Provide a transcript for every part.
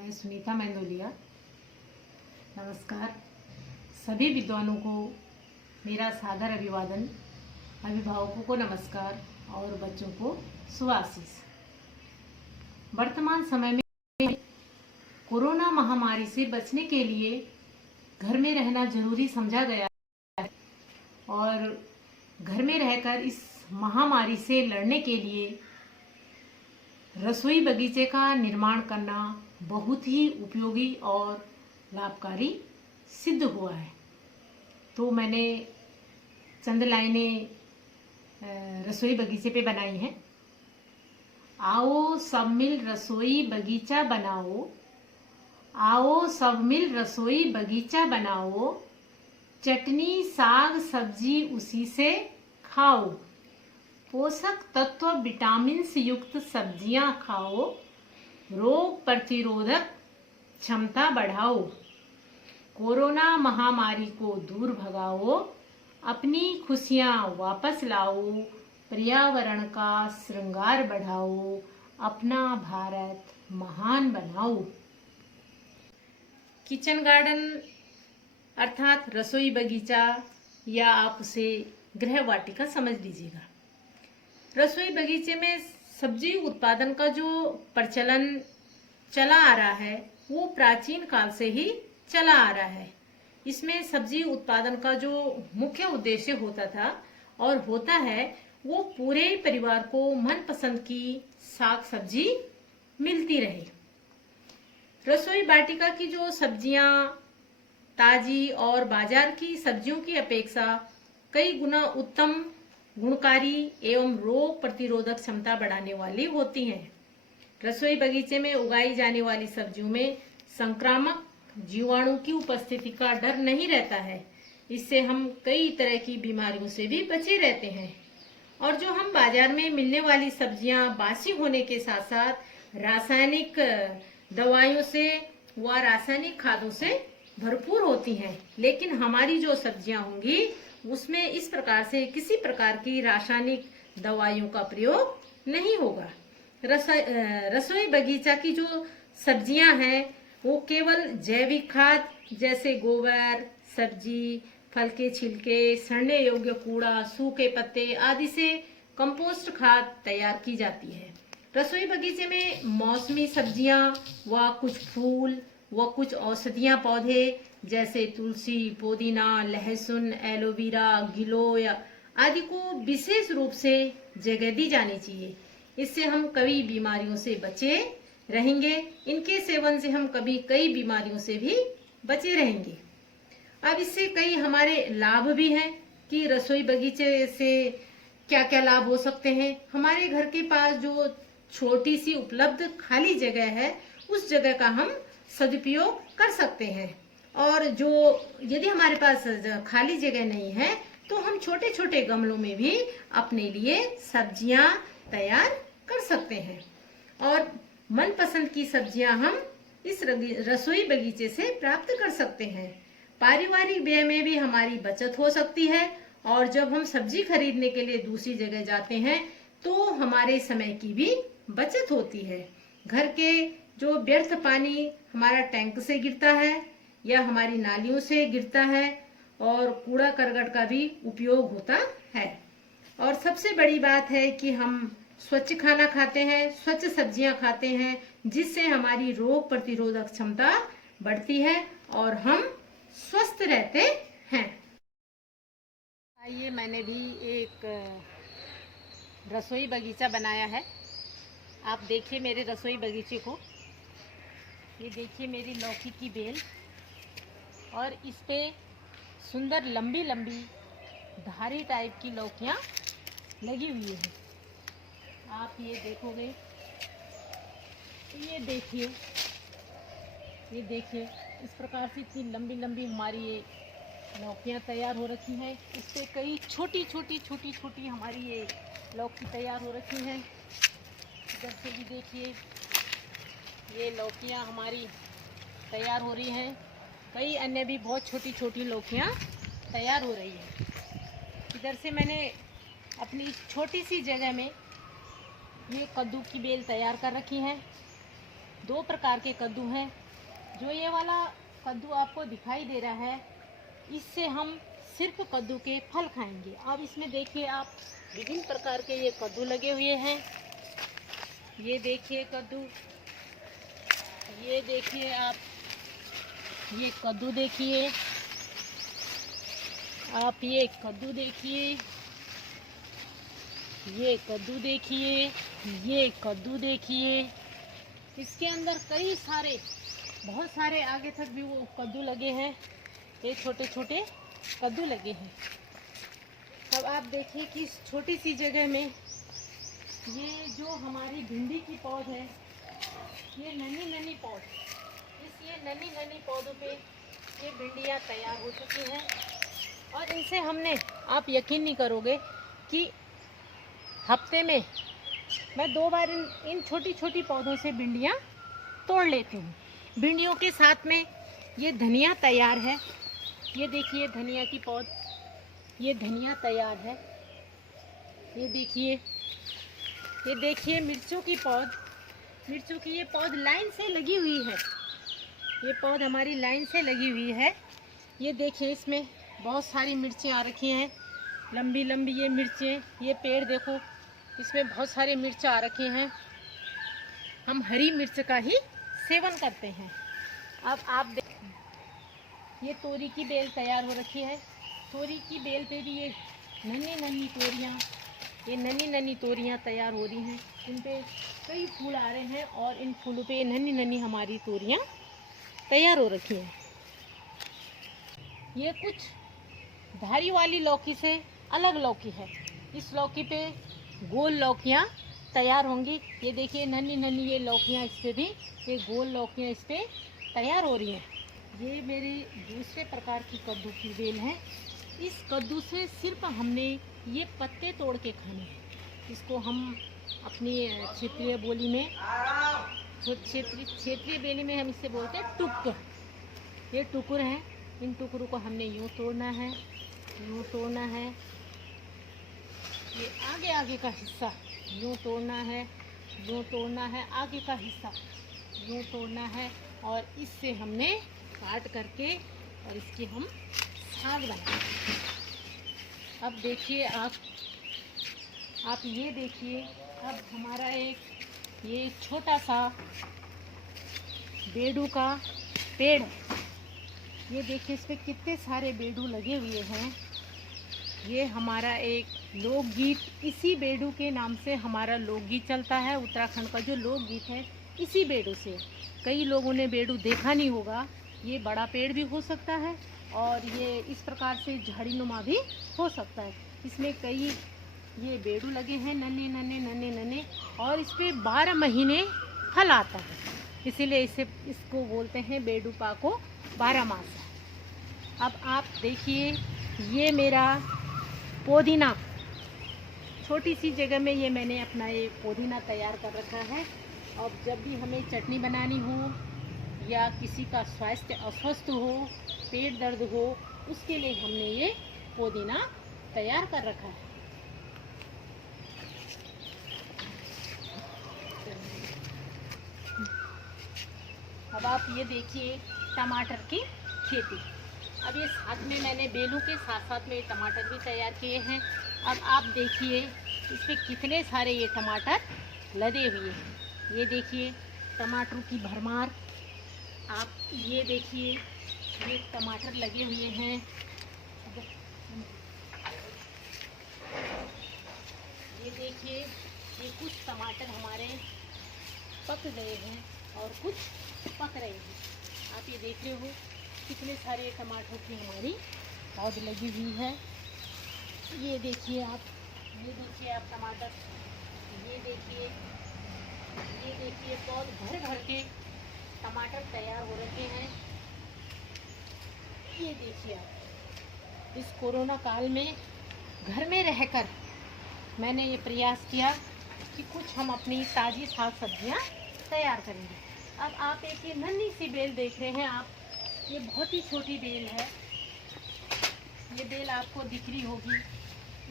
मैं सुनीता मेंदोलिया। नमस्कार। सभी विद्वानों को मेरा सादर अभिवादन, अभिभावकों को नमस्कार और बच्चों को शुभाशीष। वर्तमान समय में कोरोना महामारी से बचने के लिए घर में रहना जरूरी समझा गया है और घर में रहकर इस महामारी से लड़ने के लिए रसोई बगीचे का निर्माण करना बहुत ही उपयोगी और लाभकारी सिद्ध हुआ है। तो मैंने चंद लाइनें रसोई बगीचे पे बनाई हैं। आओ सब मिल रसोई बगीचा बनाओ, आओ सब मिल रसोई बगीचा बनाओ, चटनी साग सब्जी उसी से खाओ, पोषक तत्व विटामिन से युक्त सब्जियां खाओ, रोग प्रतिरोधक क्षमता बढ़ाओ, कोरोना महामारी को दूर भगाओ, अपनी खुशियां वापस लाओ, पर्यावरण का श्रृंगार बढ़ाओ, अपना भारत महान बनाओ। किचन गार्डन अर्थात रसोई बगीचा या आप उसे गृह वाटिका समझ लीजिएगा। रसोई बगीचे में सब्जी उत्पादन का जो प्रचलन चला आ रहा है वो प्राचीन काल से ही चला आ रहा है। इसमें सब्जी उत्पादन का जो मुख्य उद्देश्य होता था और होता है वो पूरे परिवार को मनपसंद की साग सब्जी मिलती रहे। रसोई वाटिका की जो सब्जियां ताजी और बाजार की सब्जियों की अपेक्षा कई गुना उत्तम, गुणकारी एवं रोग प्रतिरोधक क्षमता बढ़ाने वाली होती हैं। रसोई बगीचे में उगाई जाने वाली सब्जियों में संक्रामक जीवाणु की उपस्थिति का डर नहीं रहता है। इससे हम कई तरह की बीमारियों से भी बचे रहते हैं। और जो हम बाजार में मिलने वाली सब्जियां बासी होने के साथ साथ रासायनिक दवाइयों से व रासायनिक खादों से भरपूर होती हैं, लेकिन हमारी जो सब्जियां होंगी उसमें इस प्रकार से किसी प्रकार की रासायनिक दवाइयों का प्रयोग नहीं होगा। रसोई बगीचा की जो सब्जियां हैं वो केवल जैविक खाद जैसे गोबर, सब्जी, फल के छिलके, सड़ने योग्य कूड़ा, सूखे पत्ते आदि से कंपोस्ट खाद तैयार की जाती है। रसोई बगीचे में मौसमी सब्जियां व कुछ फूल व कुछ औषधियां पौधे जैसे तुलसी, पुदीना, लहसुन, एलोवेरा, गिलोय आदि को विशेष रूप से जगह दी जानी चाहिए। इससे हम कई बीमारियों से बचे रहेंगे। इनके सेवन से हम कई बीमारियों से भी बचे रहेंगे। अब इससे कई हमारे लाभ भी हैं कि रसोई बगीचे से क्या क्या लाभ हो सकते हैं। हमारे घर के पास जो छोटी सी उपलब्ध खाली जगह है उस जगह का हम सदुपयोग कर सकते हैं। और जो यदि हमारे पास खाली जगह नहीं है तो हम छोटे छोटे गमलों में भी अपने लिए सब्जियां तैयार कर सकते हैं और मनपसंद की सब्जियां हम इस रसोई बगीचे से प्राप्त कर सकते हैं। पारिवारिक व्यय में भी हमारी बचत हो सकती है और जब हम सब्जी खरीदने के लिए दूसरी जगह जाते हैं तो हमारे समय की भी बचत होती है। घर के जो व्यर्थ पानी हमारा टैंक से गिरता है या हमारी नालियों से गिरता है और कूड़ा करकट का भी उपयोग होता है। और सबसे बड़ी बात है कि हम स्वच्छ खाना खाते हैं, स्वच्छ सब्जियां खाते हैं, जिससे हमारी रोग प्रतिरोधक क्षमता बढ़ती है और हम स्वस्थ रहते हैं। आइए, मैंने भी एक रसोई बगीचा बनाया है। आप देखिए मेरे रसोई बगीचे को। ये देखिए मेरी लौकी की बेल और इस पे सुंदर लंबी लंबी धारी टाइप की लौकियां लगी हुई है। आप ये देखोगे, ये देखिए इस प्रकार से इतनी लंबी लंबी हमारी ये लौकियां तैयार हो रखी हैं। इस पे कई छोटी छोटी हमारी ये लौकी तैयार हो रखी हैं। इधर से भी देखिए ये लौकियां हमारी तैयार हो रही हैं। कई अन्य भी बहुत छोटी छोटी लौकियां तैयार हो रही हैं। इधर से मैंने अपनी छोटी सी जगह में ये कद्दू की बेल तैयार कर रखी हैं। दो प्रकार के कद्दू हैं। जो ये वाला कद्दू आपको दिखाई दे रहा है, इससे हम सिर्फ कद्दू के फल खाएंगे। अब इसमें देखिए आप, विभिन्न प्रकार के ये कद्दू लगे हुए हैं। ये देखिए कद्दू, ये देखिए आप, ये कद्दू देखिए आप, ये कद्दू देखिए, ये कद्दू देखिए, ये कद्दू देखिए। इसके अंदर कई सारे, बहुत सारे आगे तक भी वो कद्दू लगे हैं। ये छोटे छोटे कद्दू लगे हैं। अब आप देखिए कि इस छोटी सी जगह में ये जो हमारी भिंडी की पौध है, ये नन्ही नन्ही पौध, इस ये नन्ही नन्ही पौधों पे ये भिंडियाँ तैयार हो चुकी हैं। और इनसे हमने, आप यकीन नहीं करोगे कि हफ्ते में मैं 2 बार इन छोटी छोटी पौधों से भिंडियाँ तोड़ लेती हूँ। भिंडियों के साथ में ये धनिया तैयार है। ये देखिए धनिया की पौध, ये धनिया तैयार है। ये देखिए मिर्चों की पौध, मिर्चों की ये पौध लाइन से लगी हुई है। ये पौध हमारी लाइन से लगी हुई है। ये देखिए इसमें बहुत सारी मिर्चें आ रखी हैं, लंबी लंबी ये मिर्चें। ये पेड़ देखो, इसमें बहुत सारे मिर्च आ रखे हैं। हम हरी मिर्च का ही सेवन करते हैं। अब आप ये तोरी की बेल तैयार हो रखी है। तोरी की बेल पे भी ये नन्ही नन्ही तोरियाँ, ये नन्ही नन्ही तोरियाँ तैयार हो रही हैं। इन पे कई फूल आ रहे हैं और इन फूलों पे नन्ही नन्ही हमारी तोरियाँ तैयार हो रखी हैं। ये कुछ धारी वाली लौकी से अलग लौकी है। इस लौकी पे गोल लौकियाँ तैयार होंगी। ये देखिए नन्ही नन्ही ये लौकियाँ, इस पे भी ये गोल लौकियाँ इस पे तैयार हो रही हैं। ये मेरी दूसरे प्रकार की कद्दू की बेल है। इस कद्दू से सिर्फ हमने ये पत्ते तोड़ के खाने हैं। इसको हम अपनी क्षेत्रीय बोली में, क्षेत्रीय बोली में हम इसे बोलते हैं टुक। ये टुकुर हैं। इन टुकड़ों को हमने यूँ तोड़ना है, यूँ तोड़ना है। ये आगे आगे का हिस्सा यूँ तोड़ना है, यूँ तोड़ना है। आगे का हिस्सा यूँ तोड़ना है और इससे हमने काट करके और इसकी हम साग बनाएंगे। अब देखिए आप ये देखिए, अब हमारा एक ये छोटा सा बेडू का पेड़ है। ये देखिए इस पे कितने सारे बेडू लगे हुए हैं। ये हमारा एक लोकगीत, इसी बेडू के नाम से हमारा लोकगीत चलता है। उत्तराखंड का जो लोकगीत है इसी बेडू से। कई लोगों ने बेडू देखा नहीं होगा। ये बड़ा पेड़ भी हो सकता है और ये इस प्रकार से झाड़ीनुमा भी हो सकता है। इसमें कई ये बेडू लगे हैं, नन्हे नन्हे नन्हे नन्हे, और इस पे 12 महीने फल आता है। इसीलिए इसको बोलते हैं बेडू पाको 12 मास। अब आप देखिए ये मेरा पुदीना, छोटी सी जगह में ये मैंने अपना ये पुदीना तैयार कर रखा है। अब जब भी हमें चटनी बनानी हो या किसी का स्वास्थ्य अस्वस्थ हो, पेट दर्द हो, उसके लिए हमने ये पुदीना तैयार कर रखा है। अब आप ये देखिए टमाटर की खेती। अब ये साथ में मैंने बेलों के साथ साथ में टमाटर भी तैयार किए हैं। अब आप देखिए इस पे कितने सारे ये टमाटर लदे हुए हैं। ये देखिए टमाटरों की भरमार। आप ये देखिए ये टमाटर लगे हुए हैं। ये देखिए ये कुछ टमाटर हमारे पक गए हैं और कुछ पक रहे हैं। आप ये देख रहे हो कितने सारे टमाटर की हमारी पौध लगी हुई है। ये देखिए आप टमाटर, ये देखिए पौध भर भर के टमाटर तैयार हो रखे हैं। ये देखिए आप, इस कोरोना काल में घर में रहकर मैंने ये प्रयास किया कि कुछ हम अपनी ताज़ी साग सब्जियाँ तैयार करेंगे। अब आप एक ये नन्ही सी बेल देख रहे हैं आप, ये बहुत ही छोटी बेल है। ये बेल आपको दिख रही होगी।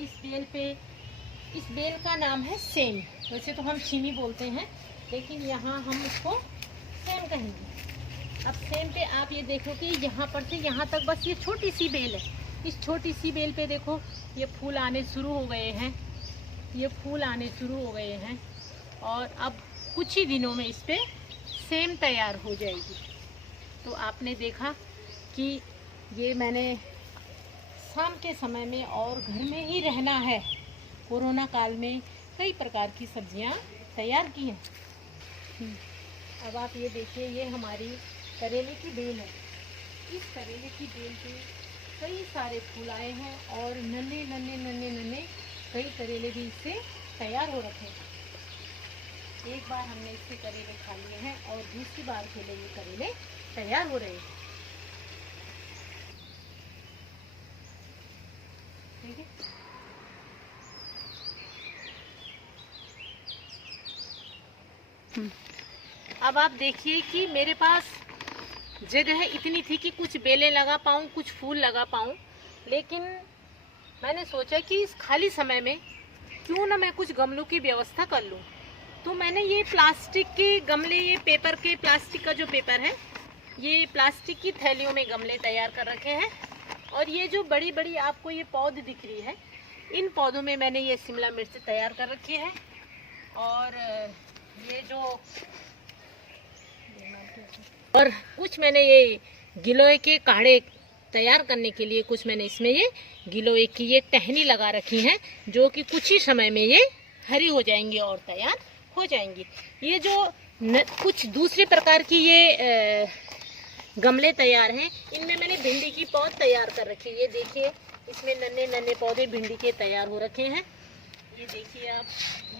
इस बेल का नाम है सेम। वैसे तो हम छीमी बोलते हैं, लेकिन यहाँ हम इसको सेम कहेंगे। अब सेम पे आप ये देखो कि यहाँ पर से यहाँ तक बस ये छोटी सी बेल है। इस छोटी सी बेल पे देखो ये फूल आने शुरू हो गए हैं, ये फूल आने शुरू हो गए हैं और अब कुछ ही दिनों में इस पे सेम तैयार हो जाएगी। तो आपने देखा कि ये मैंने शाम के समय में और घर में ही रहना है, कोरोना काल में कई प्रकार की सब्जियां तैयार की हैं। अब आप ये देखिए, ये हमारी करेले की बेल है। इस करेले की बेल पे कई सारे फूल आए हैं और नन्हे नन्हे नन्हे नन्हे कई करेले भी इससे तैयार हो रखे हैं। एक बार हमने इससे करेले खा लिए हैं और दूसरी बार के लिए ये करेले तैयार हो रहे हैं। ठीक है, अब आप देखिए कि मेरे पास जगह इतनी थी कि कुछ बेलें लगा पाऊँ, कुछ फूल लगा पाऊँ, लेकिन मैंने सोचा कि इस खाली समय में क्यों ना मैं कुछ गमलों की व्यवस्था कर लूँ। तो मैंने ये प्लास्टिक के गमले, ये पेपर के, प्लास्टिक का जो पेपर है, ये प्लास्टिक की थैलियों में गमले तैयार कर रखे हैं। और ये जो बड़ी बड़ी आपको ये पौध दिख रही है, इन पौधों में मैंने ये शिमला मिर्च तैयार कर रखी है। और ये जो और कुछ मैंने ये गिलोय के काढ़े तैयार करने के लिए कुछ मैंने इसमें ये गिलोय की ये टहनी लगा रखी हैं, जो कि कुछ ही समय में ये हरी हो जाएंगी और तैयार हो जाएंगी। ये जो कुछ दूसरे प्रकार की ये गमले तैयार हैं, इनमें मैंने भिंडी की पौध तैयार कर रखी है। ये देखिए, इसमें नन्हे नन्हे पौधे भिंडी के तैयार हो रखे हैं। ये देखिए आप,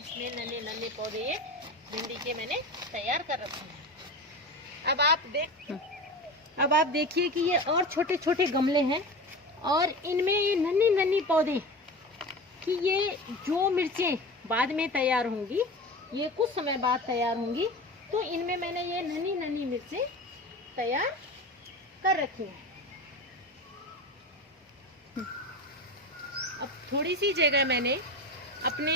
इसमें नन्हे नन्हे पौधे ये भिंडी के मैंने तैयार कर रखे हैं। अब आप देखिए कि ये और छोटे छोटे गमले हैं और इनमें ये नन्ही नन्ही पौधे कि ये जो मिर्चें बाद में तैयार होंगी, ये कुछ समय बाद तैयार होंगी, तो इनमें मैंने ये नन्ही नन्ही मिर्चें तैयार कर रखी हैं। अब थोड़ी सी जगह मैंने अपने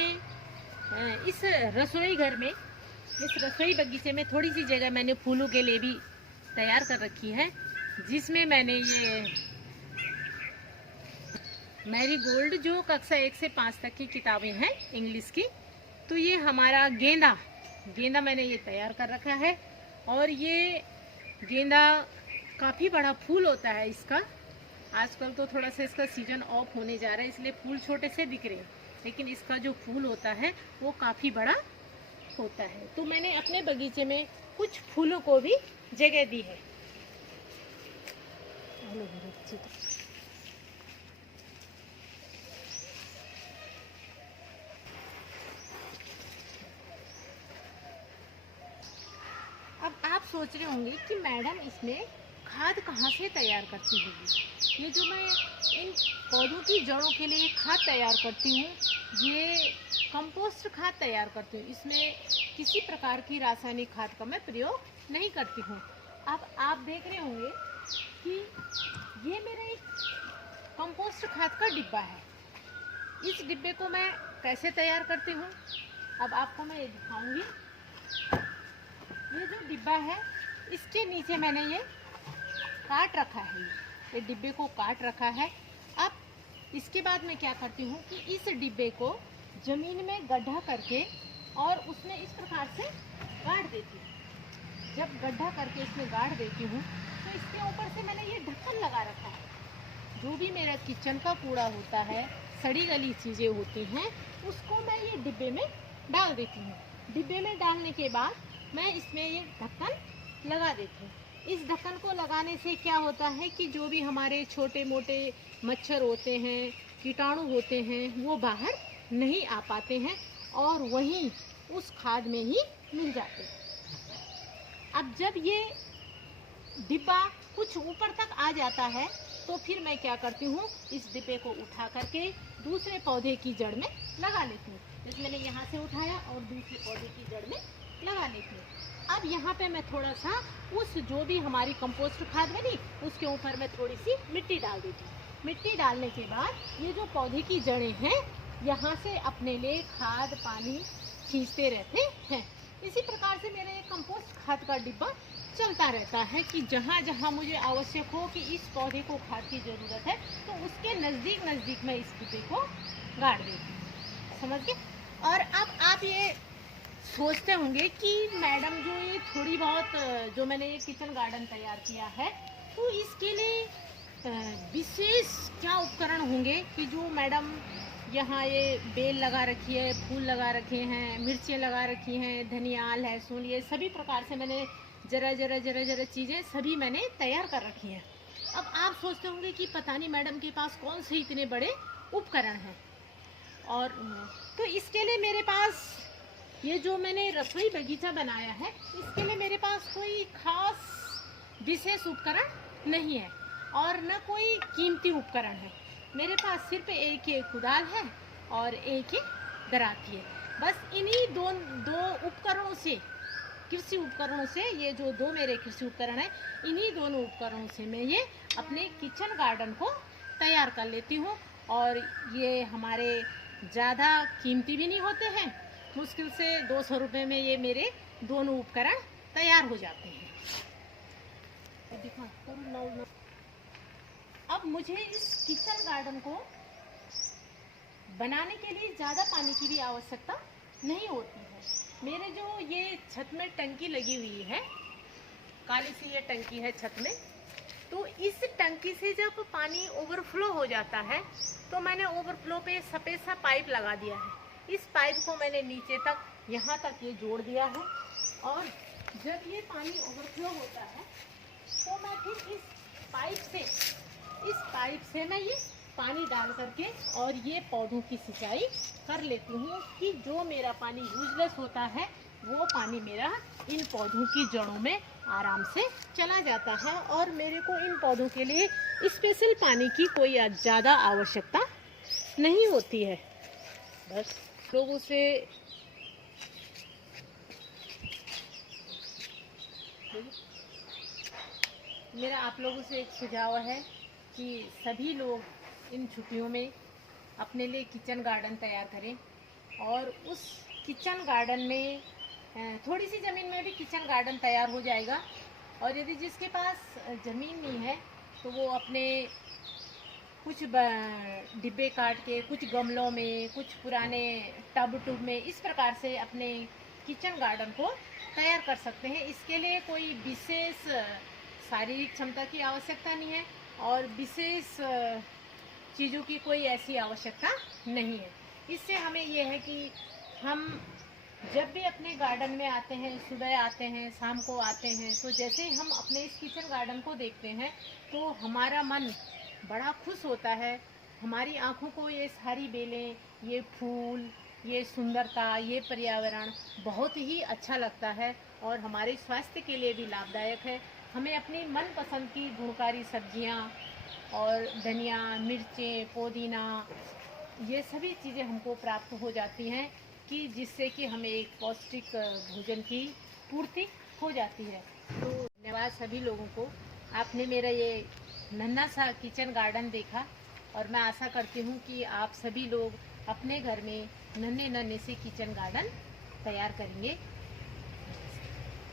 इस रसोई घर में, इस रसोई बगीचे में थोड़ी सी जगह मैंने फूलों के लिए भी तैयार कर रखी है, जिसमें मैंने ये मैरीगोल्ड, जो कक्षा 1 से 5 तक की किताबें हैं इंग्लिश की, तो ये हमारा गेंदा मैंने ये तैयार कर रखा है। और ये गेंदा काफ़ी बड़ा फूल होता है इसका। आजकल तो थोड़ा सा इसका सीजन ऑफ होने जा रहा है, इसलिए फूल छोटे से दिख रहे हैं, लेकिन इसका जो फूल होता है वो काफ़ी बड़ा होता है। तो मैंने अपने बगीचे में कुछ फूलों को भी जगह दी है। अब आप सोच रहे होंगे कि मैडम इसमें खाद कहाँ से तैयार करती होगी। ये जो मैं इन पौधों की जड़ों के लिए खाद तैयार करती हूँ, ये कंपोस्ट खाद तैयार करती हूँ। इसमें किसी प्रकार की रासायनिक खाद का मैं प्रयोग नहीं करती हूँ। अब आप देख रहे होंगे कि ये मेरा एक कंपोस्ट खाद का डिब्बा है। इस डिब्बे को मैं कैसे तैयार करती हूँ, अब आपको मैं ये दिखाऊंगी। ये जो डिब्बा है, इसके नीचे मैंने ये काट रखा है, ये डिब्बे को काट रखा है। अब इसके बाद मैं क्या करती हूँ कि इस डिब्बे को ज़मीन में गड्ढा करके और उसमें इस प्रकार से गाड़ देती हूँ। जब गड्ढा करके इसमें गाड़ देती हूँ तो इसके ऊपर से मैंने ये ढक्कन लगा रखा है। जो भी मेरा किचन का कूड़ा होता है, सड़ी गली चीज़ें होती हैं, उसको मैं ये डिब्बे में डाल देती हूँ। डिब्बे में डालने के बाद मैं इसमें ये ढक्कन लगा देती हूँ। इस ढक्कन को लगाने से क्या होता है कि जो भी हमारे छोटे मोटे मच्छर होते हैं, कीटाणु होते हैं, वो बाहर नहीं आ पाते हैं और वहीं उस खाद में ही मिल जाते हैं। अब जब ये डिब्बा कुछ ऊपर तक आ जाता है तो फिर मैं क्या करती हूँ, इस डिब्बे को उठा करके दूसरे पौधे की जड़ में लगा लेती हूँ। जैसे मैंने यहाँ से उठाया और दूसरे पौधे की जड़ में लगा लेती हूँ। अब यहाँ पे मैं थोड़ा सा उस जो भी हमारी कंपोस्ट खाद बनी, उसके ऊपर मैं थोड़ी सी मिट्टी डाल देती हूँ। मिट्टी डालने के बाद ये जो पौधे की जड़ें हैं, यहाँ से अपने लिए खाद पानी खींचते रहते हैं। इसी प्रकार से मेरा ये कंपोस्ट खाद का डिब्बा चलता रहता है कि जहाँ जहाँ मुझे आवश्यक हो कि इस पौधे को खाद की ज़रूरत है तो उसके नज़दीक नज़दीक मैं इस डिब्बे को गाड़ देती हूँ, समझ गए। और अब आप ये सोचते होंगे कि मैडम जो ये थोड़ी बहुत जो मैंने ये किचन गार्डन तैयार किया है तो इसके लिए विशेष क्या उपकरण होंगे कि जो मैडम यहाँ ये बेल लगा रखी है, फूल लगा रखे हैं, मिर्चें लगा रखी हैं, धनिया, लहसुन, ये सभी प्रकार से मैंने जरा जरा जरा जरा चीज़ें सभी मैंने तैयार कर रखी हैं। अब आप सोचते होंगे कि पता नहीं मैडम के पास कौन से इतने बड़े उपकरण हैं। और तो इसके लिए मेरे पास ये जो मैंने रसोई बगीचा बनाया है इसके लिए मेरे पास कोई खास विशेष उपकरण नहीं है और न कोई कीमती उपकरण है। मेरे पास सिर्फ एक ही कुदाल है और एक ही दराती है। बस इन्हीं दो उपकरणों से, कृषि उपकरणों से, ये जो दो मेरे कृषि उपकरण हैं इन्हीं दोनों उपकरणों से मैं ये अपने किचन गार्डन को तैयार कर लेती हूँ। और ये हमारे ज़्यादा कीमती भी नहीं होते हैं, मुश्किल से 200 रुपये में ये मेरे दोनों उपकरण तैयार हो जाते हैं। अब मुझे इस किचन गार्डन को बनाने के लिए ज़्यादा पानी की भी आवश्यकता नहीं होती है। मेरे जो ये छत में टंकी लगी हुई है, काली सी ये टंकी है छत में, तो इस टंकी से जब पानी ओवरफ्लो हो जाता है तो मैंने ओवरफ्लो पे सफ़ेद सा पाइप लगा दिया है। इस पाइप को मैंने नीचे तक, यहाँ तक ये जोड़ दिया है और जब ये पानी ओवरफ्लो होता है तो मैं फिर इस पाइप से मैं ये पानी डाल करके और ये पौधों की सिंचाई कर लेती हूँ कि जो मेरा पानी यूजलेस होता है वो पानी मेरा इन पौधों की जड़ों में आराम से चला जाता है और मेरे को इन पौधों के लिए स्पेशल पानी की कोई ज़्यादा आवश्यकता नहीं होती है। बस लोगों से मेरा आप लोगों से एक सुझाव है कि सभी लोग इन छुट्टियों में अपने लिए किचन गार्डन तैयार करें और उस किचन गार्डन में थोड़ी सी ज़मीन में भी किचन गार्डन तैयार हो जाएगा। और यदि जिसके पास ज़मीन नहीं है तो वो अपने कुछ डिब्बे काट के, कुछ गमलों में, कुछ पुराने टब में इस प्रकार से अपने किचन गार्डन को तैयार कर सकते हैं। इसके लिए कोई विशेष शारीरिक क्षमता की आवश्यकता नहीं है और विशेष चीज़ों की कोई ऐसी आवश्यकता नहीं है। इससे हमें यह है कि हम जब भी अपने गार्डन में आते हैं, सुबह आते हैं, शाम को आते हैं, तो जैसे ही हम अपने इस किचन गार्डन को देखते हैं तो हमारा मन बड़ा खुश होता है। हमारी आँखों को ये सारी बेलें, ये फूल, ये सुंदरता, ये पर्यावरण बहुत ही अच्छा लगता है और हमारे स्वास्थ्य के लिए भी लाभदायक है। हमें अपनी मनपसंद की गुणकारी सब्जियां और धनिया, मिर्चें, पुदीना, ये सभी चीज़ें हमको प्राप्त हो जाती हैं कि जिससे कि हमें एक पौष्टिक भोजन की पूर्ति हो जाती है। तो धन्यवाद सभी लोगों को, आपने मेरा ये नन्हा सा किचन गार्डन देखा और मैं आशा करती हूँ कि आप सभी लोग अपने घर में नन्हे नन्हे से किचन गार्डन तैयार करेंगे।